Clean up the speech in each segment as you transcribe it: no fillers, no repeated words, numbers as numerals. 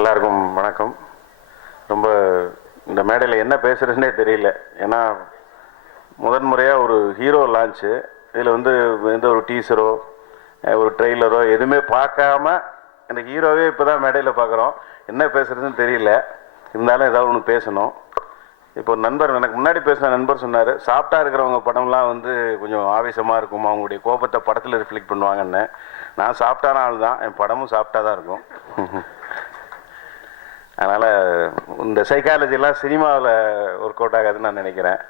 எல்லாருக்கும் வணக்கம். ரொம்ப இந்த மேடையில் என்ன பேசுகிறதுனே தெரியல. ஏன்னா முதன்முறையாக ஒரு ஹீரோ லான்ச்சு. இதில் வந்து எந்த ஒரு டீசரோ ஒரு ட்ரெய்லரோ எதுவுமே பார்க்காம இந்த ஹீரோவே இப்போ தான் மேடையில் பார்க்குறோம். என்ன பேசுகிறதுன்னு தெரியல. இருந்தாலும் ஏதாவது ஒன்று பேசணும். இப்போ நண்பர், எனக்கு முன்னாடி பேசின நண்பர் சொன்னார், சாஃப்டாக இருக்கிறவங்க படம்லாம் வந்து கொஞ்சம் ஆவேசமாக இருக்கும், அவங்களுடைய கோபத்தை படத்தில் ரிஃப்ளெக்ட் பண்ணுவாங்கன்னு. நான் சாஃப்டான ஆள் தான், என் படமும் சாஃப்டாக தான் இருக்கும். அதனால் இந்த சைக்காலஜிலாம் சினிமாவில் ஒர்க் அவுட் ஆகாதுன்னு நான் நினைக்கிறேன்.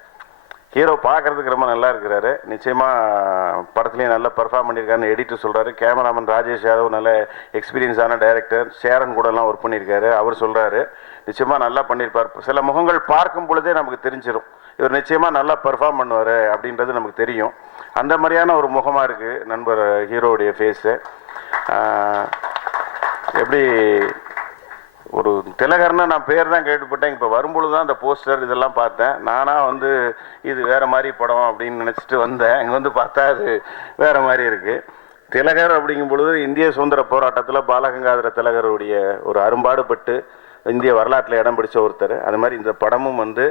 ஹீரோ பார்க்குறதுக்கு ரொம்ப நல்லா இருக்கிறாரு. நிச்சயமாக படத்துலேயும் நல்லா பெர்ஃபார்ம் பண்ணியிருக்காருன்னு எடிட்டர் சொல்கிறாரு. கேமராமேன் ராஜேஷ் யாதவ் நல்ல எக்ஸ்பீரியன்ஸான டைரக்டர். சேரன் கூடலாம் ஒர்க் பண்ணியிருக்காரு. அவர் சொல்கிறாரு நிச்சயமாக நல்லா பண்ணியிருப்பார். சில முகங்கள் பார்க்கும் பொழுதே நமக்கு தெரிஞ்சிடும், இவர் நிச்சயமாக நல்லா பெர்ஃபார்ம் பண்ணுவார் அப்படின்றது நமக்கு தெரியும். அந்த மாதிரியான ஒரு முகமாக இருக்குது நண்பர் ஹீரோவுடைய ஃபேஸு. எப்படி ஒரு திலகர்னா நான் பேர் தான் கேட்டுப்பட்டேன். இப்போ வரும்பொழுது தான் அந்த போஸ்டர் இதெல்லாம் பார்த்தேன். நானாக வந்து இது வேறு மாதிரி படம் அப்படின்னு நினச்சிட்டு வந்தேன். இங்கே வந்து பார்த்தா அது வேறு மாதிரி இருக்குது. திலகர் அப்படிங்கும் பொழுது இந்திய சுதந்திர போராட்டத்தில் பாலகங்காதர திலகருடைய ஒரு அரும்பாடுபட்டு இந்திய வரலாற்றில் இடம் பிடிச்ச ஒருத்தர். அது மாதிரி இந்த படமும் வந்து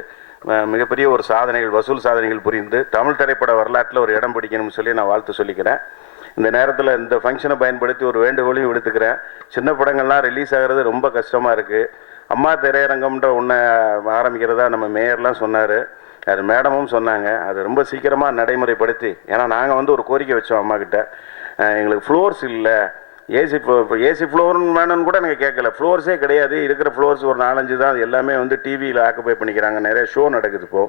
மிகப்பெரிய ஒரு சாதனைகள், வசூல் சாதனைகள் புரிந்து தமிழ் திரைப்பட வரலாற்றில் ஒரு இடம் பிடிக்கணும்னு சொல்லி நான் வாழ்த்து சொல்லிக்கிறேன். இந்த நேரத்தில் இந்த ஃபங்க்ஷனை பயன்படுத்தி ஒரு வேண்டுகோளையும் விடுத்துக்கிறேன். சின்ன படங்கள்லாம் ரிலீஸ் ஆகிறது ரொம்ப கஷ்டமாக இருக்குது. அம்மா திரையரங்கம்ன்ற ஒன்றை ஆரம்பிக்கிறதா நம்ம மேயர்லாம் சொன்னார், அது மேடமும் சொன்னாங்க. அது ரொம்ப சீக்கிரமாக நடைமுறைப்படுத்தி, ஏன்னா நாங்கள் வந்து ஒரு கோரிக்கை வச்சோம் அம்மாக்கிட்ட, எங்களுக்கு ஃப்ளோர்ஸ் இல்லை, ஏசி ஃப்ளோர்னு வேணும்னு கூட எனக்கு கேட்கல. ஃப்ளோர்ஸே கிடையாது. இருக்கிற ஃப்ளோர்ஸ் ஒரு 4-5 தான். அது எல்லாமே வந்து டிவியில் ஆக்குபை பண்ணிக்கிறாங்க. நிறைய ஷோ நடக்குது இப்போது,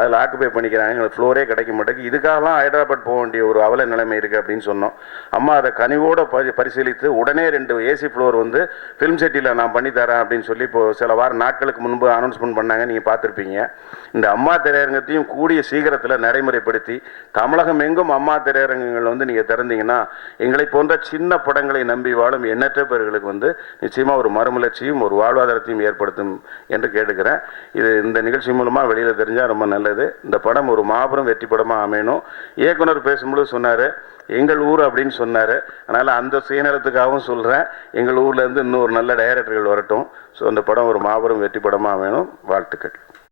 அதில் ஆக்குபை பண்ணிக்கிறாங்க. எங்களுக்கு ஃப்ளோரே கிடைக்க மாட்டேங்குது. இதுக்காகலாம் ஹைதராபாத் போக வேண்டிய ஒரு அவல நிலைமை இருக்குது அப்படின்னு சொன்னோம். அம்மா அதை கனிவோடு பரிசீலித்து உடனே 2 ஏசி ஃப்ளோர் வந்து ஃபிலிம் சிட்டியில் நான் பண்ணித்தரேன் அப்படின்னு சொல்லி இப்போது சில நாட்களுக்கு முன்பு அனௌன்ஸ்மெண்ட் பண்ணாங்க. நீங்கள் பார்த்துருப்பீங்க. இந்த அம்மா திரையரங்கத்தையும் கூடிய சீக்கிரத்தில் நடைமுறைப்படுத்தி தமிழகம் எங்கும் அம்மா திரையரங்கங்கள் வந்து நீங்கள் திறந்தீங்கன்னா எங்களை போன்ற சின்ன படங்களை நம்பி வாழும் எண்ணற்ற பேர்களுக்கு வந்து நிச்சயமாக ஒரு மறுமலர்ச்சியும் ஒரு வாழ்வாதாரத்தையும் ஏற்படுத்தும் என்று கேட்டுக்கிறேன். இது இந்த நிகழ்ச்சி மூலமாக வெளியில் தெரிஞ்சால் ரொம்ப நல்லது. இந்த படம் ஒரு மாபெரும் வெற்றி படமாக அமையணும். இயக்குனர் பேசும்போது சொன்னார் எங்கள் ஊர் அப்படின்னு சொன்னார். அதனால் அந்த சுயநலத்துக்காகவும் சொல்கிறேன், எங்கள் ஊர்லேருந்து இன்னும் ஒரு நல்ல டைரக்டர்கள் வரட்டும். ஸோ அந்த படம் ஒரு மாபெரும் வெற்றி படமாக அமையணும். வாழ்த்துக்கள்.